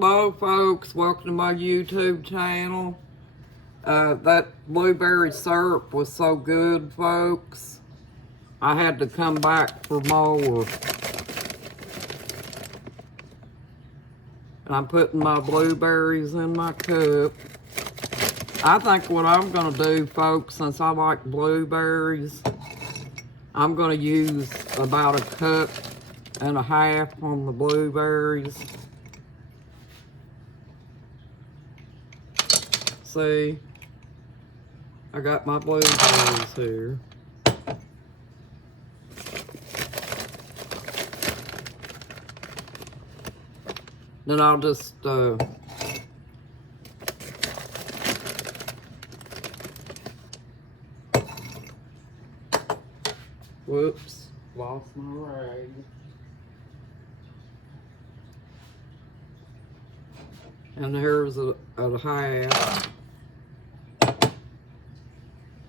Hello folks, welcome to my YouTube channel. That blueberry syrup was so good, folks. I had to come back for more. And I'm putting my blueberries in my cup. I think what I'm gonna do, folks, since I like blueberries, I'm gonna use about a cup and a half on the blueberries. See, I got my blueberries here. Then I'll just whoops, lost my rag. And here's a half.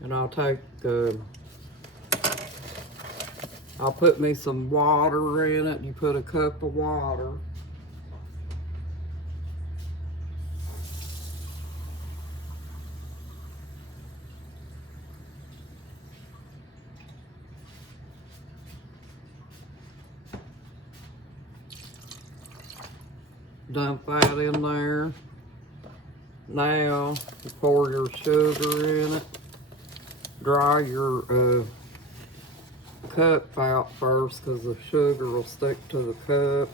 And I'll take, I'll put me some water in it. You put a cup of water. Dump that in there. Now, you pour your sugar in it. Dry your cup out first because the sugar will stick to the cup.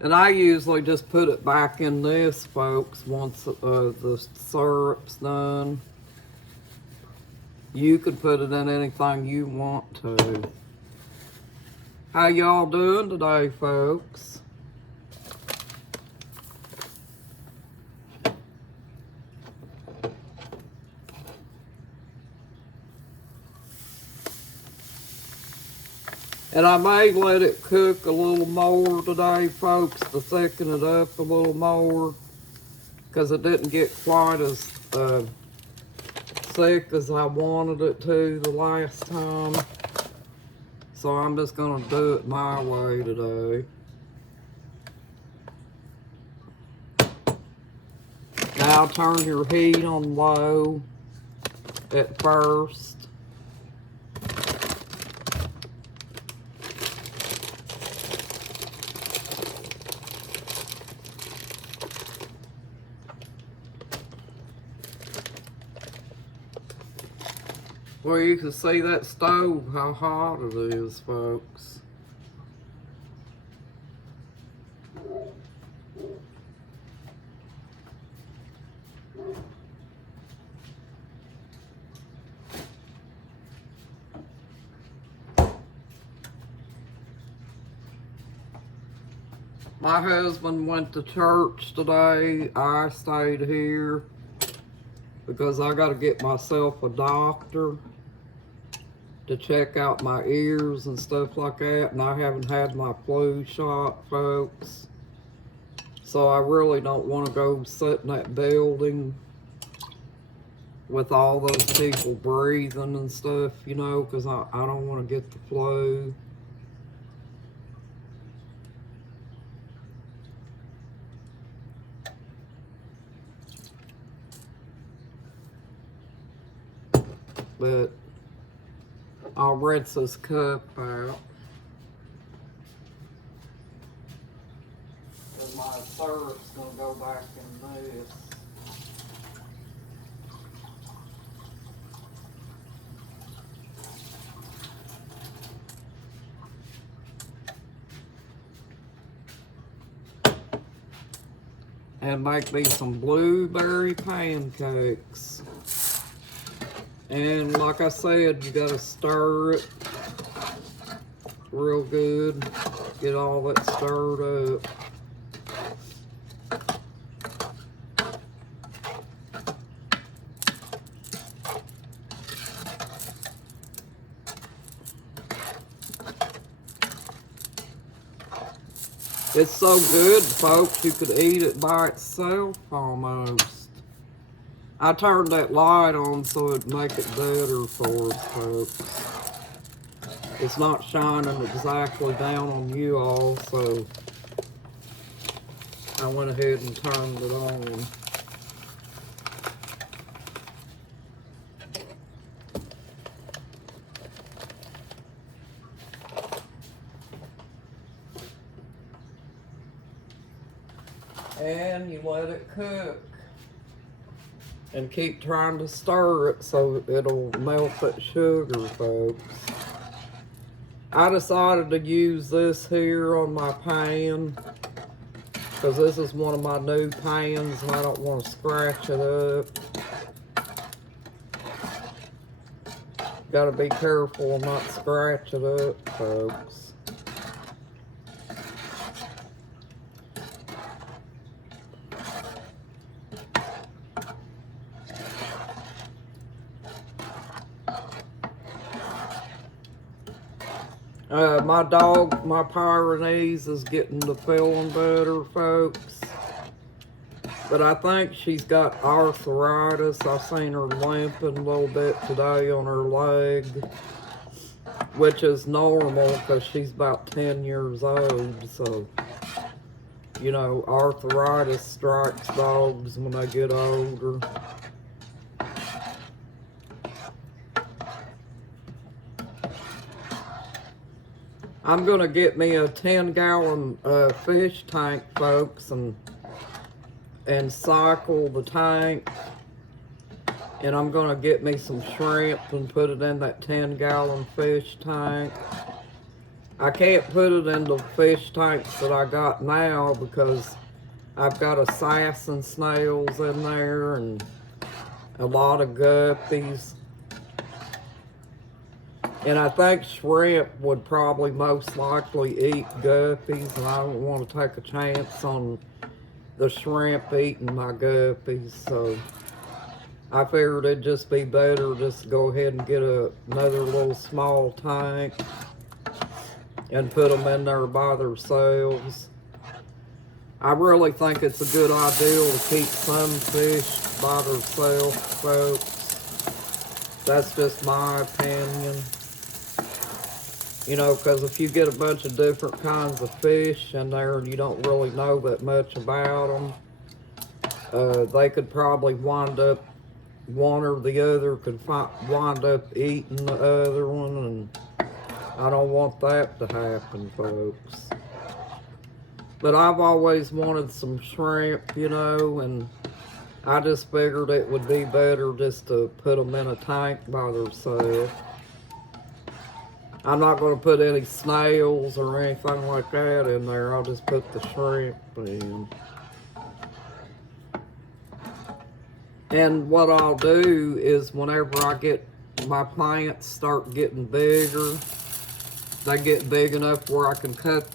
And I usually just put it back in this, folks, once the syrup's done. You could put it in anything you want to. How y'all doing today, folks? And I may let it cook a little more today, folks, to thicken it up a little more, because it didn't get quite as thick as I wanted it to the last time. So I'm just gonna do it my way today. Now turn your heat on low at first. Well, you can see that stove, how hot it is, folks. My husband went to church today. I stayed here because I got to get myself a doctor to check out my ears and stuff like that, and I haven't had my flu shot, folks. So I really don't want to go sit in that building with all those people breathing and stuff, you know, because I don't want to get the flu. But I'll rinse this cup out. And my syrup's gonna go back in this. And make me some blueberry pancakes. And like I said, you gotta stir it real good. Get all that stirred up. It's so good, folks, you could eat it by itself almost. I turned that light on so it'd make it better for us, folks. It's not shining exactly down on you all, so I went ahead and turned it on. And you let it cook. And keep trying to stir it so it'll melt that sugar, folks. I decided to use this here on my pan because this is one of my new pans and I don't want to scratch it up. Gotta be careful and not scratch it up, folks. My dog, my Pyrenees, is getting to feeling better, folks. But I think she's got arthritis. I've seen her limping a little bit today on her leg, which is normal because she's about 10 years old. So, you know, arthritis strikes dogs when they get older. I'm gonna get me a 10-gallon fish tank, folks, and cycle the tank. And I'm gonna get me some shrimp and put it in that 10-gallon fish tank. I can't put it in the fish tanks that I got now because I've got assassin snails in there and a lot of guppies. And I think shrimp would probably most likely eat guppies, and I don't want to take a chance on the shrimp eating my guppies, so I figured it'd just be better just to go ahead and get another little small tank and put them in there by themselves. I really think it's a good idea to keep some fish by themselves, folks. That's just my opinion. You know, because if you get a bunch of different kinds of fish in there and you don't really know that much about them, they could probably wind up, one or the other could wind up eating the other one, and I don't want that to happen, folks. But I've always wanted some shrimp, you know, and I just figured it would be better just to put them in a tank by themselves. I'm not going to put any snails or anything like that in there. I'll just put the shrimp in. And what I'll do is whenever I get my plants start getting bigger, they get big enough where I can cut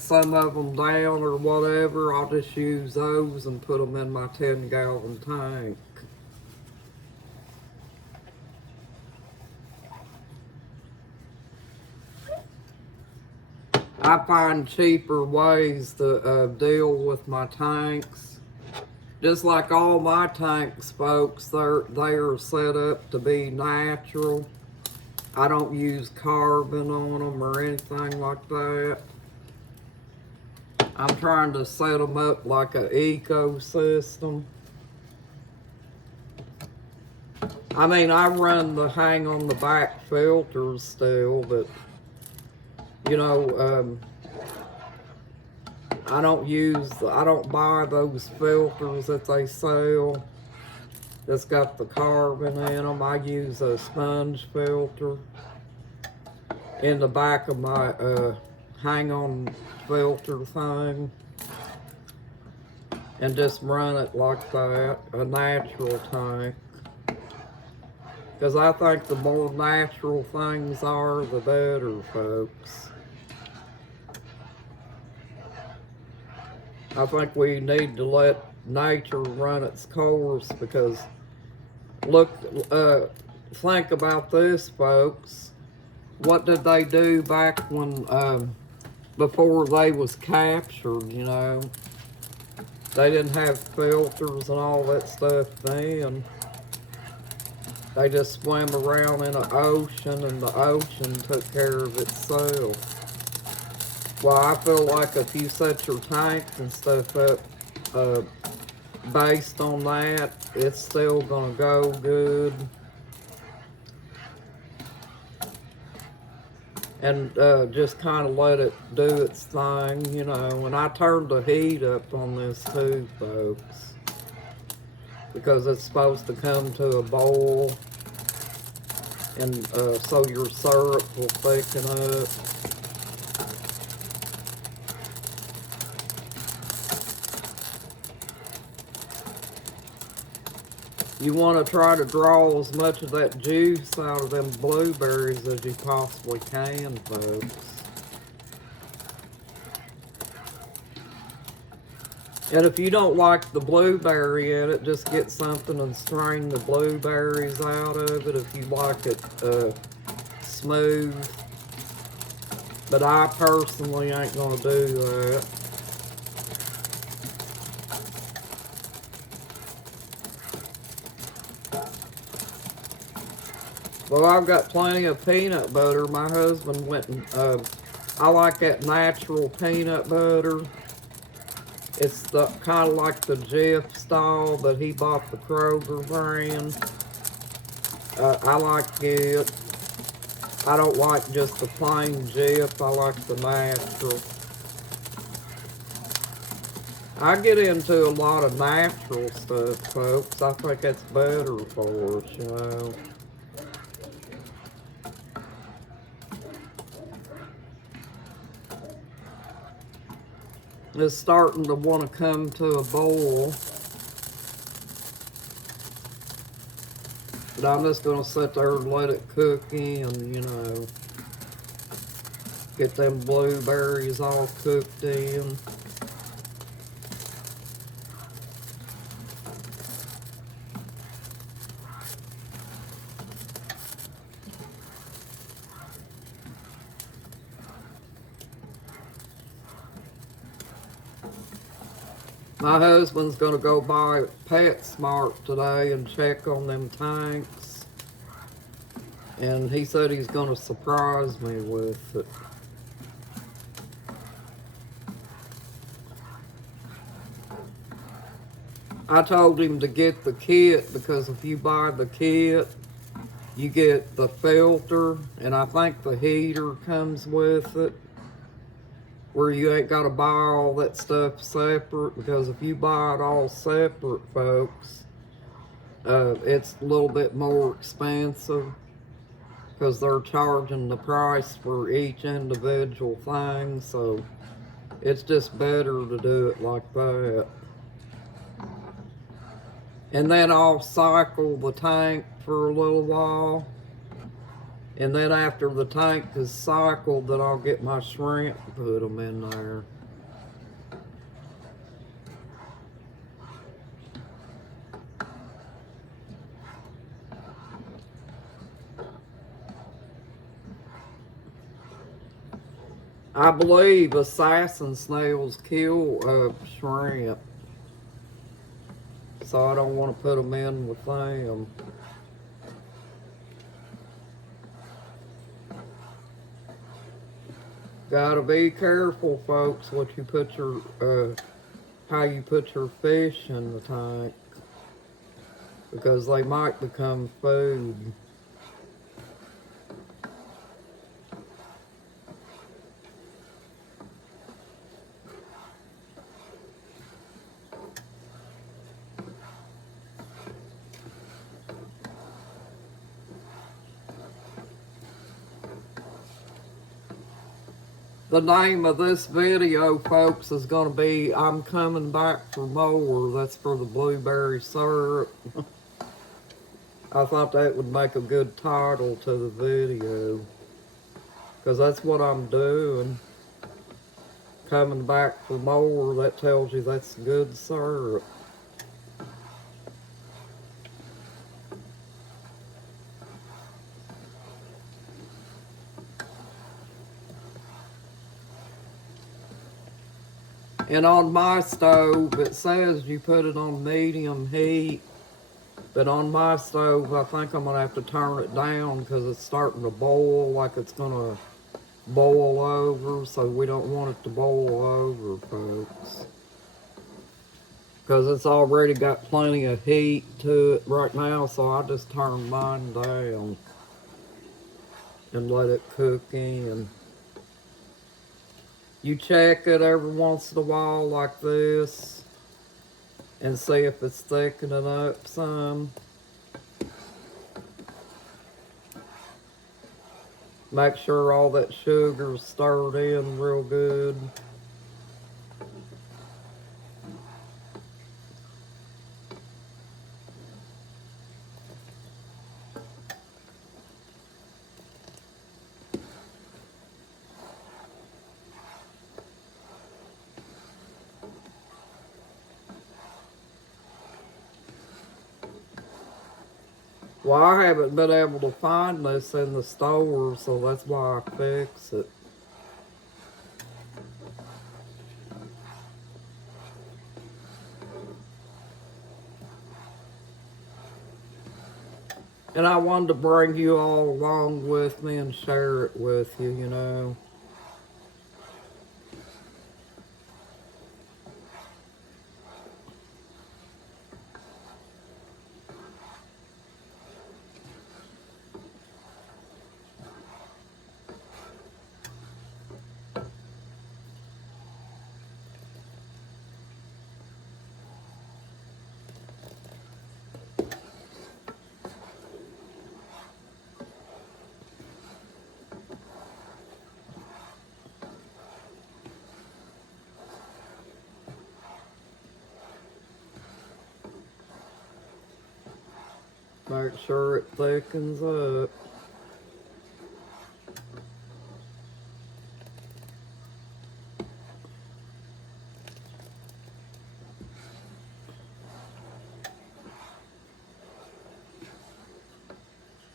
some of them down or whatever, I'll just use those and put them in my 10-gallon tank. I find cheaper ways to deal with my tanks. Just like all my tanks, folks, they are set up to be natural. I don't use carbon on them or anything like that. I'm trying to set them up like an ecosystem. I mean, I run the hang on the back filters still, but you know, I don't buy those filters that they sell that's got the carbon in them. I use a sponge filter in the back of my hang on filter thing and just run it like that, a natural tank. Because I think the more natural things are, the better, folks. I think we need to let nature run its course because, look, think about this, folks. What did they do back when, before they was captured, you know? They didn't have filters and all that stuff then. They just swam around in an ocean and the ocean took care of itself. Well, I feel like if you set your tanks and stuff up uh, based on that, it's still gonna go good. And just kind of let it do its thing, you know. And I turned the heat up on this too, folks, because it's supposed to come to a boil, and so your syrup will thicken up. You want to try to draw as much of that juice out of them blueberries as you possibly can, folks. And if you don't like the blueberry in it, just get something and strain the blueberries out of it if you like it smooth. But I personally ain't gonna do that. Well, I've got plenty of peanut butter. My husband went and, I like that natural peanut butter. It's the kind of like the Jif style, but he bought the Kroger brand. I like it. I don't like just the plain Jif. I like the natural. I get into a lot of natural stuff, folks. I think that's better for us, you know. It's starting to want to come to a boil. But I'm just going to sit there and let it cook in, you know. Get them blueberries all cooked in. My husband's going to go buy PetSmart today and check on them tanks. And he said he's going to surprise me with it. I told him to get the kit because if you buy the kit, you get the filter, and I think the heater comes with it, where you ain't got to buy all that stuff separate, because if you buy it all separate, folks, it's a little bit more expensive because they're charging the price for each individual thing, so it's just better to do it like that. And then I'll cycle the tank for a little while. And then after the tank is cycled, then I'll get my shrimp and put them in there. I believe assassin snails kill shrimp. So I don't want to put them in with them. Gotta be careful, folks, what you put your, how you put your fish in the tank, because they might become food. The name of this video, folks, is going to be I'm Coming Back for More. That's for the blueberry syrup. I thought that would make a good title to the video, because that's what I'm doing. Coming back for more, that tells you that's good syrup. And on my stove, it says you put it on medium heat. But on my stove, I think I'm going to have to turn it down because it's starting to boil like it's going to boil over. So we don't want it to boil over, folks. Because it's already got plenty of heat to it right now. So I just turn mine down and let it cook in. You check it every once in a while like this and see if it's thickening up some. Make sure all that sugar's stirred in real good. Well, I haven't been able to find this in the store, so that's why I fix it. And I wanted to bring you all along with me and share it with you, you know. Make sure it thickens up.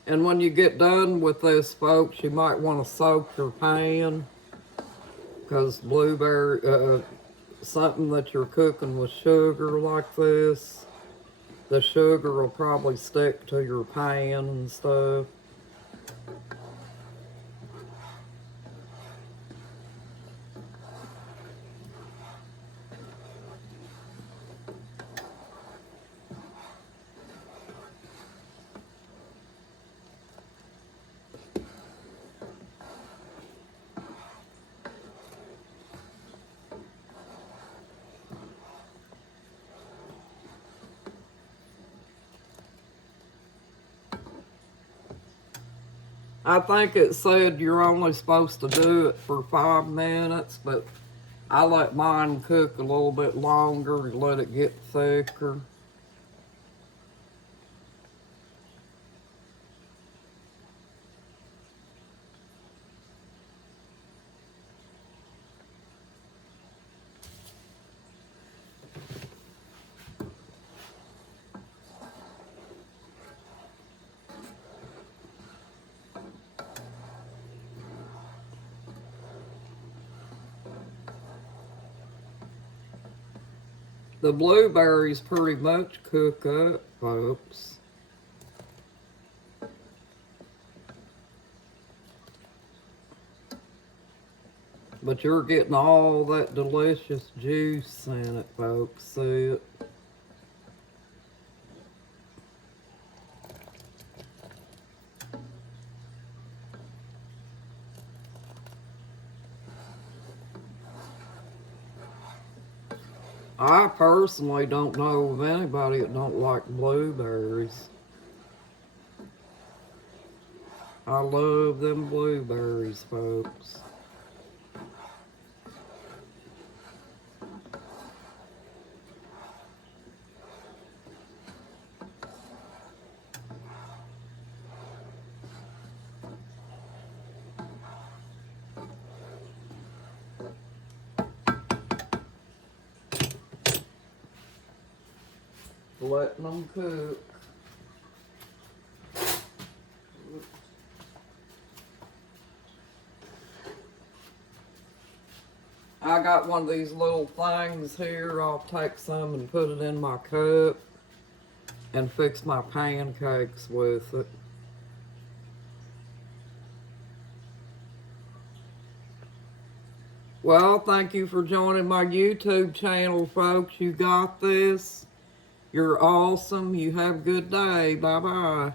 And when you get done with this, folks, you might want to soak your pan because blueberry, something that you're cooking with sugar like this, the sugar will probably stick to your pan and stuff. I think it said you're only supposed to do it for 5 minutes, but I let mine cook a little bit longer and let it get thicker. The blueberries pretty much cook up, folks. But you're getting all that delicious juice in it, folks. See it? I personally don't know of anybody that don't like blueberries. I love them blueberries, folks. Letting them cook. I I got one of these little things here. I'll take some and put it in my cup and fix my pancakes with it. Well, thank you for joining my YouTube channel, folks. You got this. You're awesome. You have a good day. Bye-bye.